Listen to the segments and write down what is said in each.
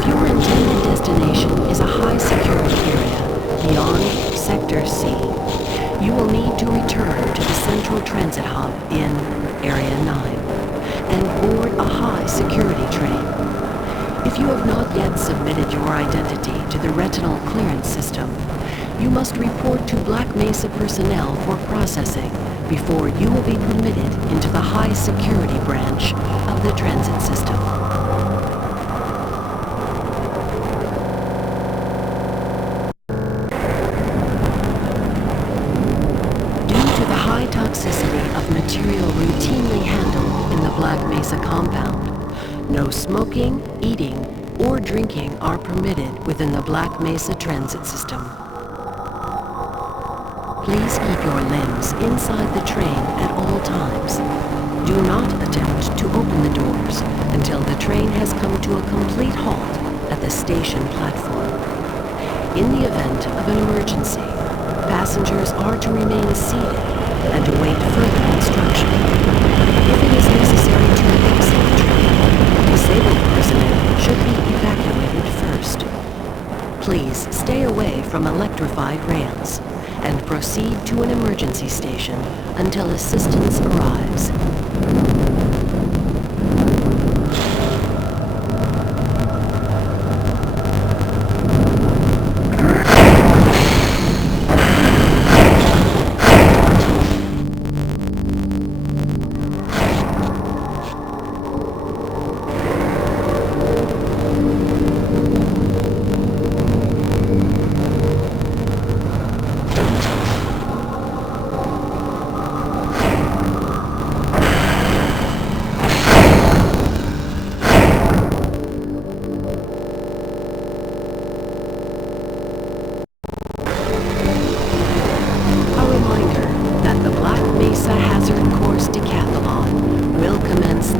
If your intended destination is a high-security area beyond Sector C, you will need to return to the Central Transit Hub in Area 9 and board a high-security train. If you have not yet submitted your identity to the retinal clearance system, you must report to Black Mesa personnel for processing before you will be permitted into the high-security branch of the transit system. Due to the high toxicity of material routinely handled in the Black Mesa compound, no smoking, eating, or drinking are permitted within the Black Mesa transit system. Please keep your limbs inside the train at all times. Do not attempt to open the doors until the train has come to a complete halt at the station platform. In the event of an emergency, passengers are to remain seated and await further instruction. If it is necessary to exit the train, disabled personnel should be evacuated first. Please stay away from electrified rails and proceed to an emergency station until assistance arrives.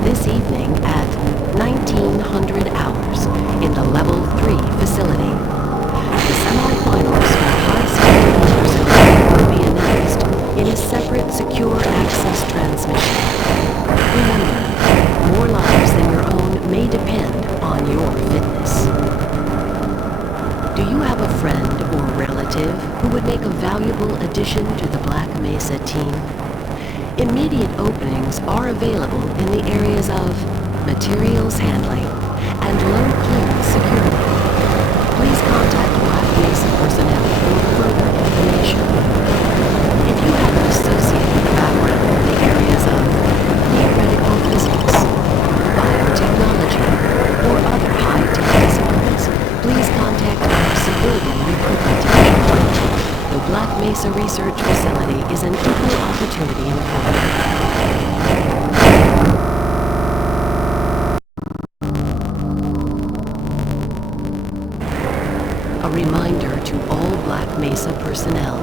This evening at 1900 hours in the Level 3 facility. The semifinals for high security personnel will be announced in a separate secure access transmission. Remember, more lives than your own may depend on your fitness. Do you have a friend or relative who would make a valuable addition to the Black Mesa team? Immediate openings are available in the areas of materials handling and low clearance security. Please contact Black Mesa personnel for further information. If you have an associated background in the areas of theoretical physics, biotechnology, or other high-tech disciplines, please contact our civilian recruitment division. The Black Mesa Research Facility is an equal opportunity employer. A reminder to all Black Mesa personnel.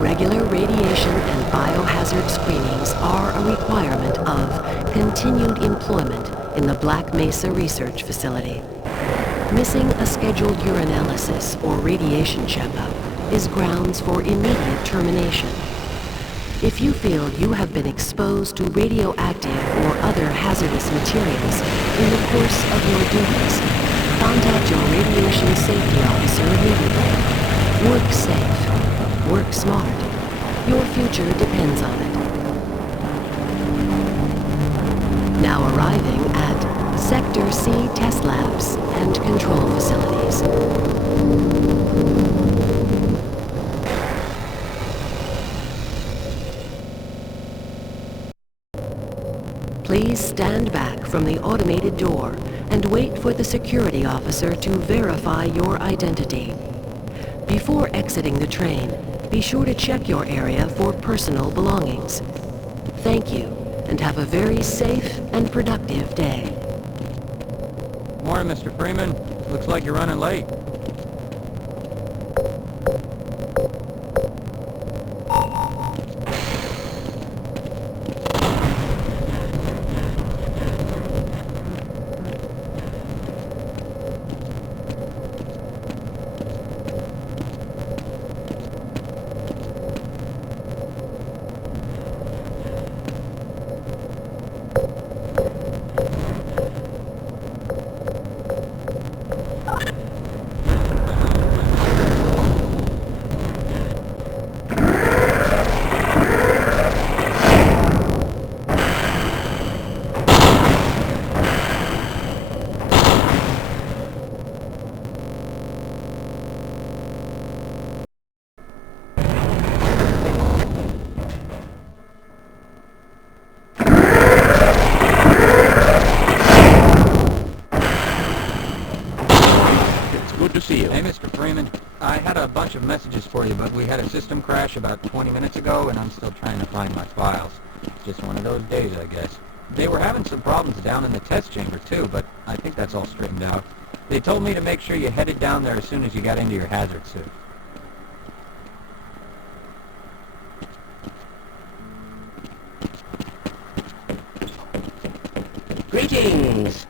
Regular radiation and biohazard screenings are a requirement of continued employment in the Black Mesa Research Facility. Missing a scheduled urinalysis or radiation checkup is grounds for immediate termination. If you feel you have been exposed to radioactive or other hazardous materials in the course of your duties, contact your radiation safety officer immediately. Work safe. Work smart. Your future depends on it. Now arriving at Sector C test labs and control facilities. Please stand back from the automated door and wait for the security officer to verify your identity. Before exiting the train, be sure to check your area for personal belongings. Thank you, and have a very safe and productive day. Morning, Mr. Freeman. Looks like you're running late. Mr. Freeman. I had a bunch of messages for you, but we had a system crash about 20 minutes ago, and I'm still trying to find my files. Just one of those days, I guess. They were having some problems down in the test chamber, too, but I think that's all straightened out. They told me to make sure you headed down there as soon as you got into your hazard suit. Greetings!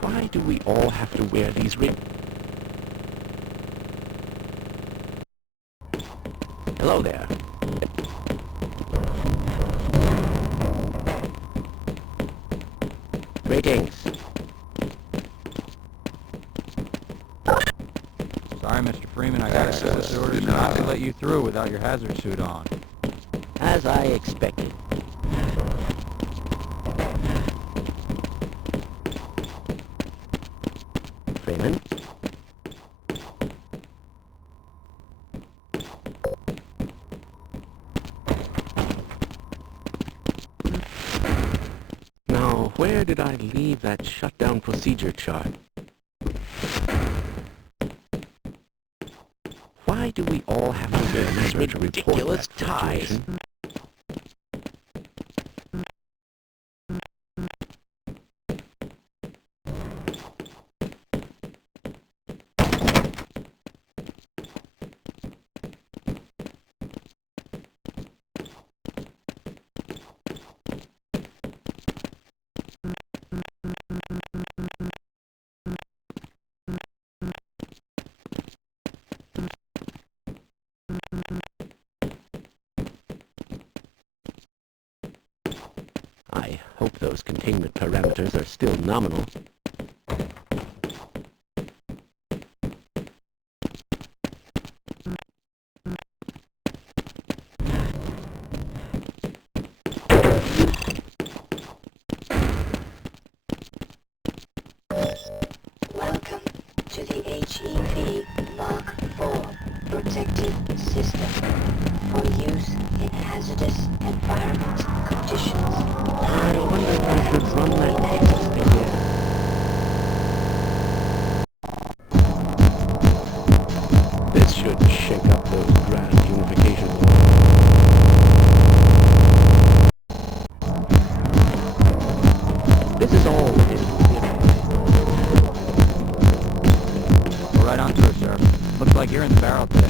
Why do we all have to wear these Hello there. Greetings. Sorry, Mr. Freeman, I got access orders not to let you through without your hazard suit on. As I expected. Freeman? Now, where did I leave that shutdown procedure chart? Why do we all have to wear these ridiculous ties? I hope those containment parameters are still nominal. Welcome to the HEV Mark IV protective system for use in hazardous environment conditions. I wonder if I should run that test again. This should shake up those grand unification laws. This is all Go right on through, sir. Looks like you're in the barrel today.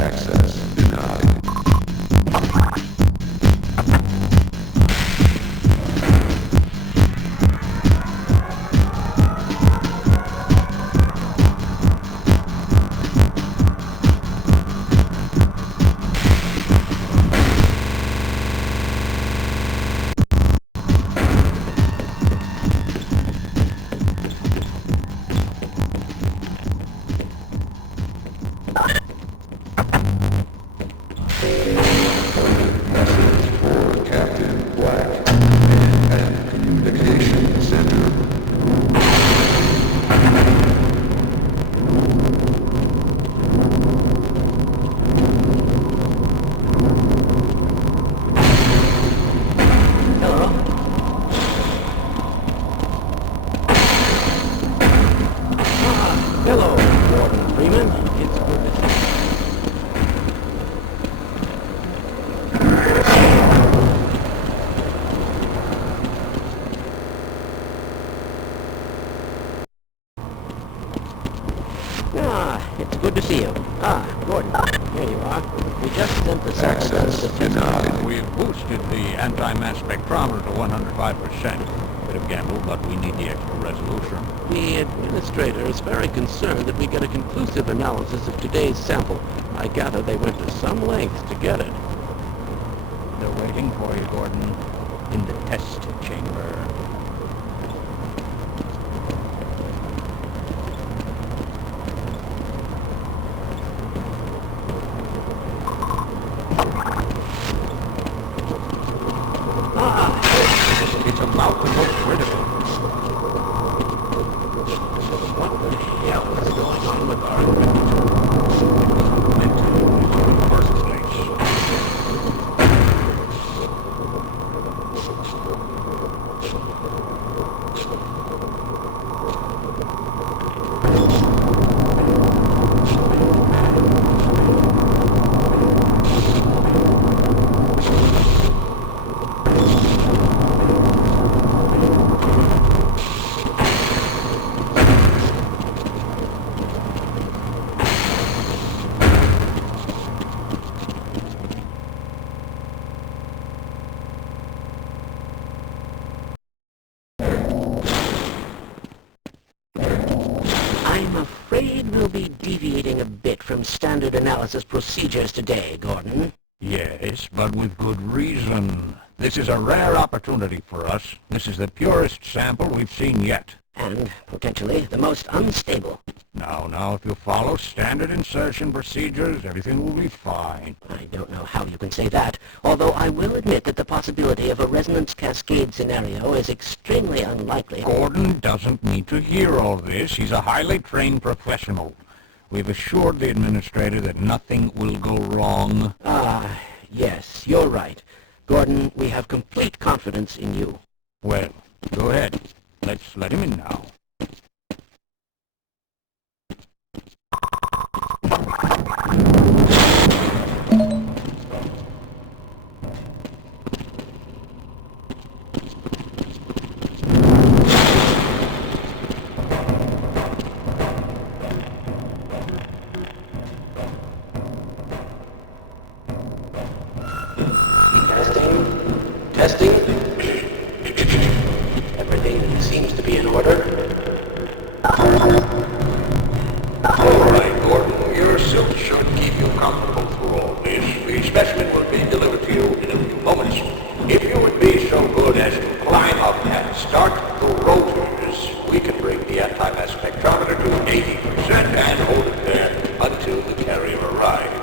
Access denied. Message for Captain Black, Command and Communication Center. Hello, Gordon Freeman. It's good to see you. It's good to see you. Gordon, here you are. We just sent the samples under Access the system. denied. We've boosted the anti-mass spectrometer to 105%. Bit of gamble, but we need the extra resolution. The administrator is very concerned that we get a conclusive analysis of today's sample. I gather they went to some lengths to get it. They're waiting for you, Gordon, in the test chamber. It's about to look critical. What the hell is going on with our... Meant to in the first place. standard analysis procedures today, Gordon. Yes, but with good reason. This is a rare opportunity for us. This is the purest sample we've seen yet. And potentially the most unstable. Now, if you follow standard insertion procedures, everything will be fine. I don't know how you can say that, although I will admit that the possibility of a resonance cascade scenario is extremely unlikely. Gordon doesn't need to hear all this. He's a highly trained professional. We've assured the administrator that nothing will go wrong. Ah, yes, you're right. Gordon, we have complete confidence in you. Well, go ahead. Let's let him in now. Testing. Everything seems to be in order. All right, Gordon. Your suit should keep you comfortable through all this. The specimen will be delivered to you in a few moments. If you would be so good as to climb up and start the rotors, we can bring the anti-mass spectrometer to 80% and hold it there until the carrier arrives.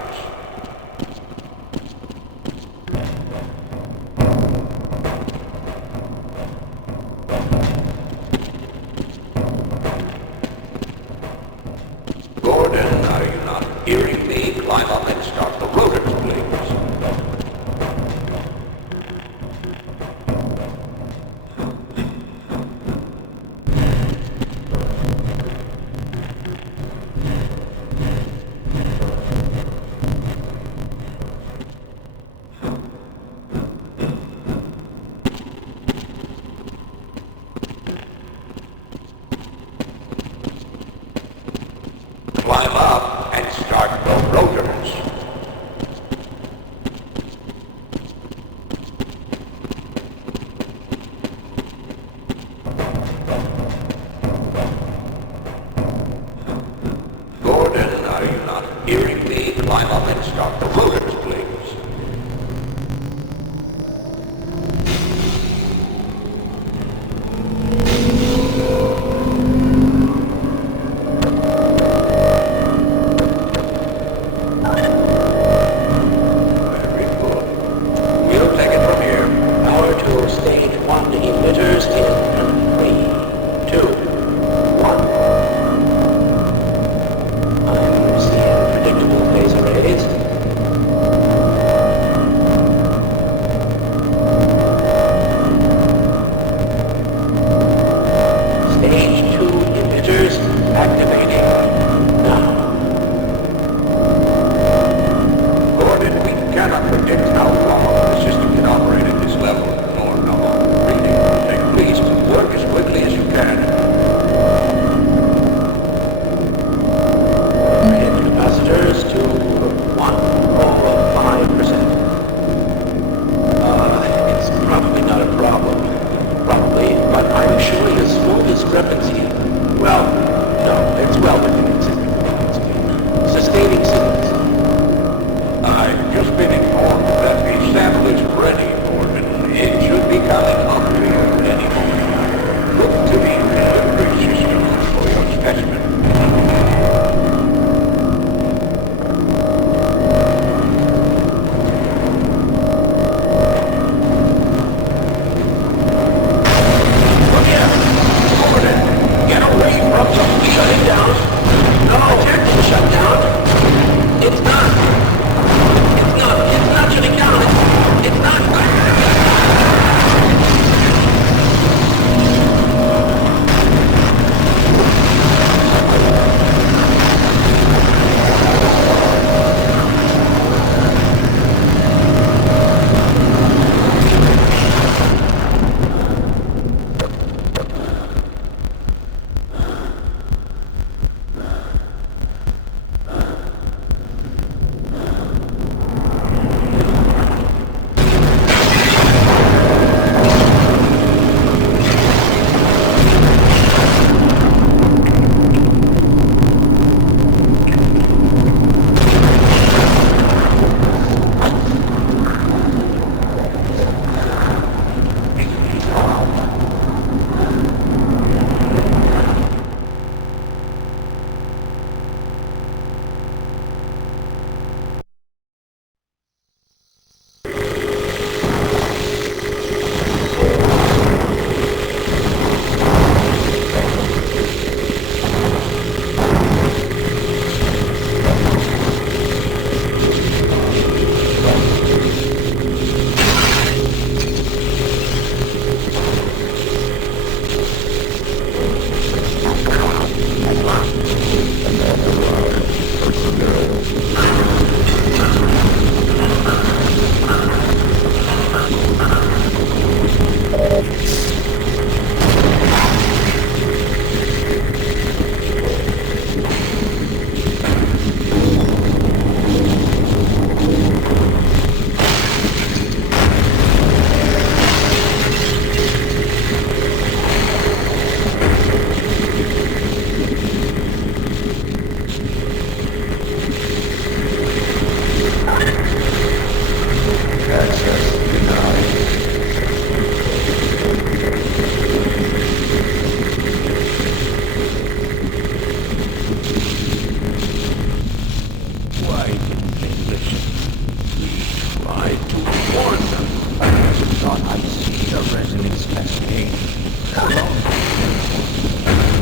progress in investigation.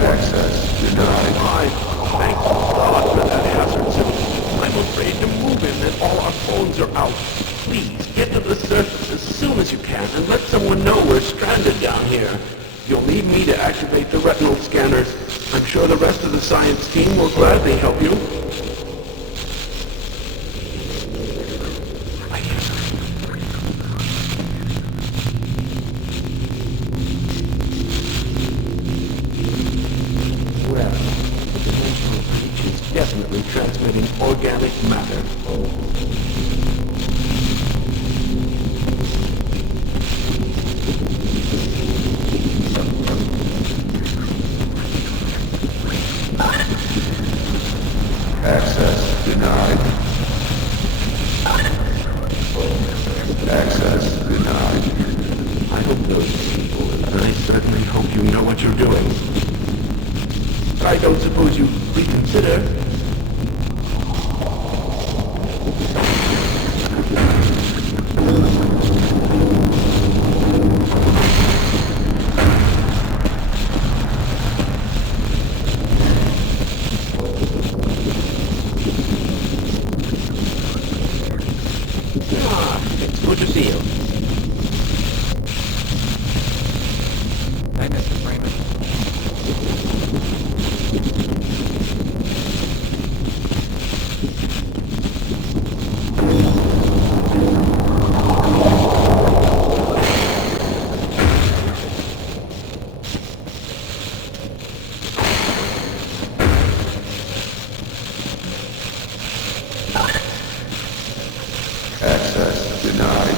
Access denied. I thank God for that hazard signal. I'm afraid to move in and all our phones are out. Please, get to the surface as soon as you can and let someone know we're stranded down here. You'll need me to activate the retinal scanners. I'm sure the rest of the science team will gladly help you. I hear something. Well, the dimensional breach is definitely transmitting organic matter. Access denied. Access denied. I hope those people, and I certainly hope you know what you're doing. I don't suppose you reconsider. It's good to see you. Hi, Mr. Freeman. Access denied.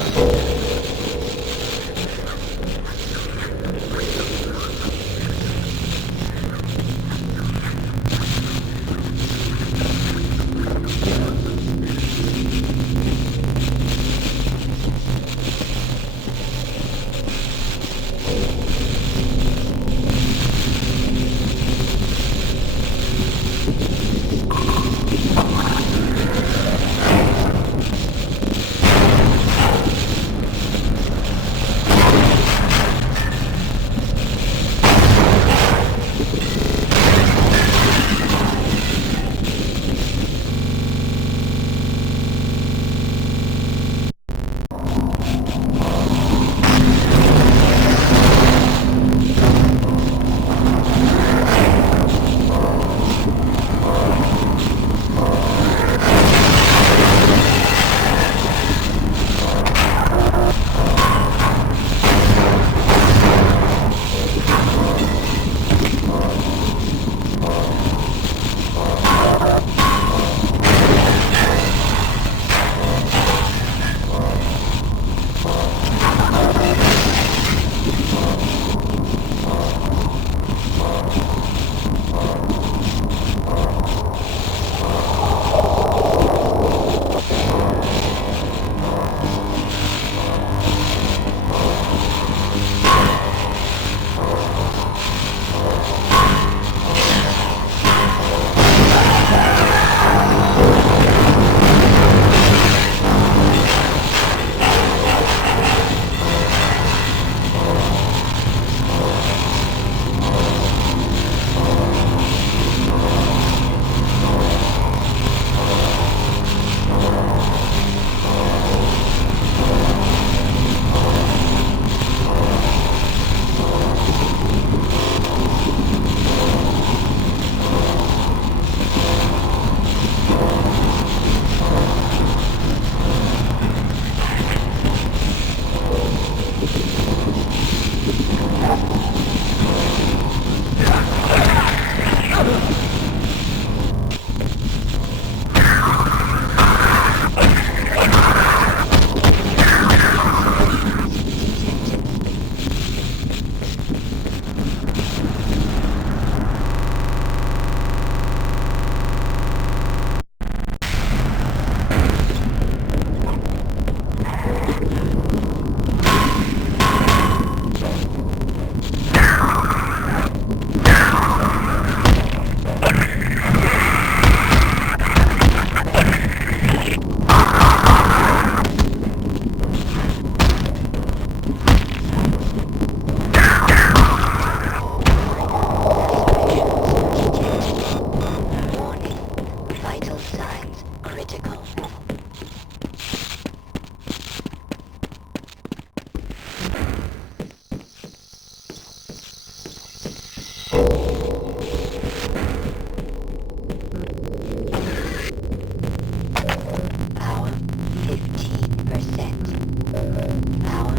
Hour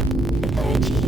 13.